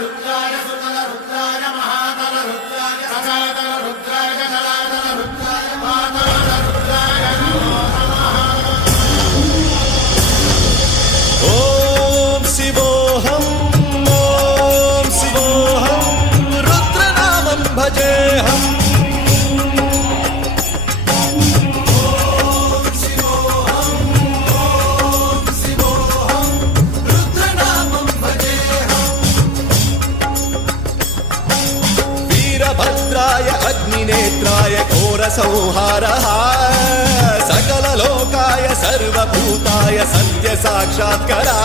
रुद्राय सुतल रुद्राय महातल रुद्राय सदातल रुद्राय जलातल रुद्राय मातल रुद्राय नमो नमः। ओम शिवोऽहं रुद्रनामं भजेऽहम्। भद्राय अग्निनेत्राय घोरसंहारः सकललोकाय सर्वभूताय सत्यसाक्षात्कारः।